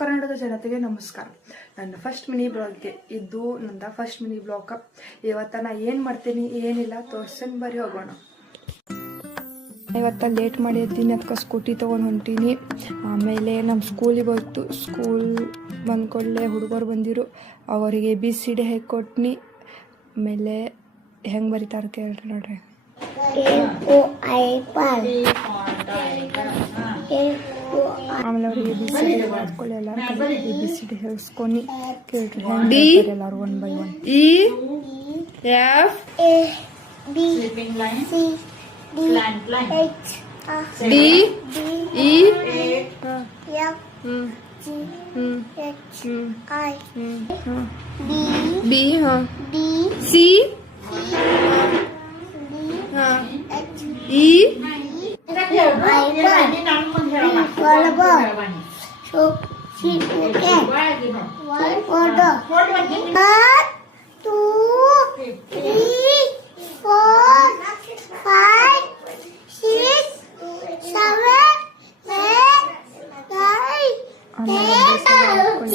ಕನ್ನಡದ ಜನತೆಗೆ ನಮಸ್ಕಾರ. ನನ್ನ ಫಸ್ಟ್ ಮಿನಿ ಬ್ಲಾಗ್ಗೆ ಇದು ನನ್ನ ಫಸ್ಟ್ ಮಿನಿ ಬ್ಲಾಗ್. ಇವತ್ತು ನಾ ಏನು ಮಾಡ್ತೀನಿ ಏನಿಲ್ಲ ತೋರ್ಸನ್ ಬರೀ ಹೋಗೋಣ. ಇವತ್ತು ಲೇಟ್ ಮಾಡಿದ್ದೀನಿ, ಅದಕ್ಕೆ ಸ್ಕೂಟಿ ತೊಗೊಂಡು ಹೊಂಟೀನಿ. ಆಮೇಲೆ ನಮ್ಮ ಸ್ಕೂಲಿಗೆ ಹೋಯ್ತು. ಸ್ಕೂಲ್ ಬಂದ್ಕೊಳ್ಳೆ ಹುಡುಗರು ಬಂದಿರು, ಅವರಿಗೆ BCD ಹೇಗೆ ಕೊಟ್ನಿ. ಆಮೇಲೆ ಹೆಂಗೆ ಬರೀತಾರೆ ಕೇಳ್ರಿ ನೋಡ್ರಿ. ಆಮೇಲೆ ಅವರಿಗೆ BCD ಮಾಡ್ಕೊಳ್ಳಿ, ಎಲ್ಲರೂ BCD ಹೇಳ್ಸ್ಕೊಂಡು ಕೇಳ್ರಿ ಹೆಂಗೆ ಎಲ್ಲರೂ 1 by 1. E F A B C D H D E F G H I B D C E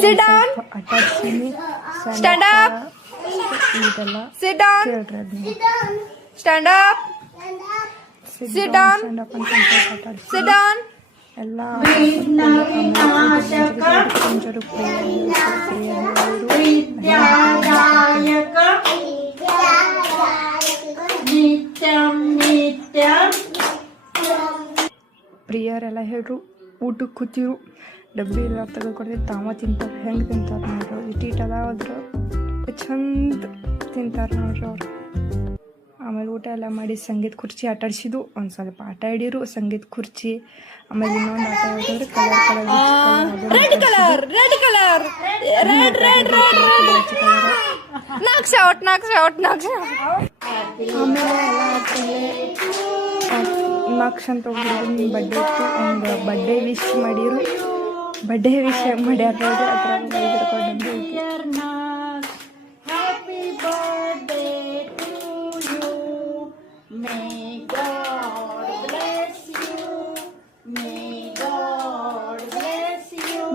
Sit down. Stand up. Sit down. Stand up. Sit down. Sit down. ಎಲ್ಲ ಪ್ರಿಯರೆಲ್ಲ ಹೇಳ್ರು ಊಟಕ್ಕೆ ಕೂತಿರು. ಡಬ್ಬಿ ಎಲ್ಲ ತೆಗೆದುಕೊಡ್ತೀವಿ, ತಾವ ತಿಂತಾರೆ. ಹೆಂಗೆ ತಿಂತಾರೆ ನೋಡ್ರಿ, ಇಟ್ಟಿಟ್ಟದ ಹೋದ್ರು ಚಂದ ತಿಂತಾರೆ ನೋಡ್ರಿ ಅವ್ರು. ಆಮೇಲೆ ಊಟ ಎಲ್ಲ ಮಾಡಿ ಸಂಗೀತ ಕುರ್ಚಿ ಆಟ ಆಡಿಸಿದ್ದು, ಒಂದು ಸ್ವಲ್ಪ ಆಟ ಹಿಡೀರು ಸಂಗೀತ ಕುರ್ಚಿ. ಆಮೇಲೆ ಇನ್ನೊಂದು ಆಟ ಆಡಿದ್ರೆ ಆಮೇಲೆ ನಕ್ಷ ಅಂತ ಹೋಗಿದ್ರು. ಬಡ್ಡೆ ಇತ್ತು, ಒಂದು ಬಡ್ಡೆ ವಿಶ್ ಮಾಡಿರು. ಬಡ್ಡೆ ವಿಶ್ ಹೆಂಗೆ ಮಾಡ್ಯಾರ ನೋಡ್ರಿ, ಅದ್ರಾಗ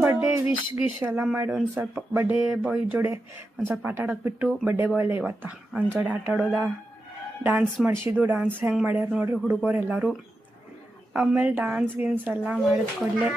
ಬಡ್ಡೆ ವಿಶ್ ಗಿಶ್ ಎಲ್ಲ ಮಾಡಿ ಒಂದು ಸ್ವಲ್ಪ ಬಡ್ಡೆ ಬಾಯ್ ಜೋಡೆ ಒಂದು ಸ್ವಲ್ಪ ಆಟ ಆಡೋಕೆ ಬಿಟ್ಟು, ಬಡ್ಡೆ ಬಾಯ್ ಎಲ್ಲ ಇವತ್ತು ಅವ್ನ ಜೋಡೆ ಆಟ ಆಡೋದ, ಡ್ಯಾನ್ಸ್ ಮಾಡಿಸಿದ್ದು. ಡ್ಯಾನ್ಸ್ ಹೆಂಗೆ ಮಾಡ್ಯಾರ ನೋಡ್ರಿ ಹುಡುಗರು ಎಲ್ಲರೂ. ಆಮೇಲೆ ಡ್ಯಾನ್ಸ್ ಗೀನ್ಸ್ ಎಲ್ಲ ಮಾಡಿದ ಕೂಡಲೇ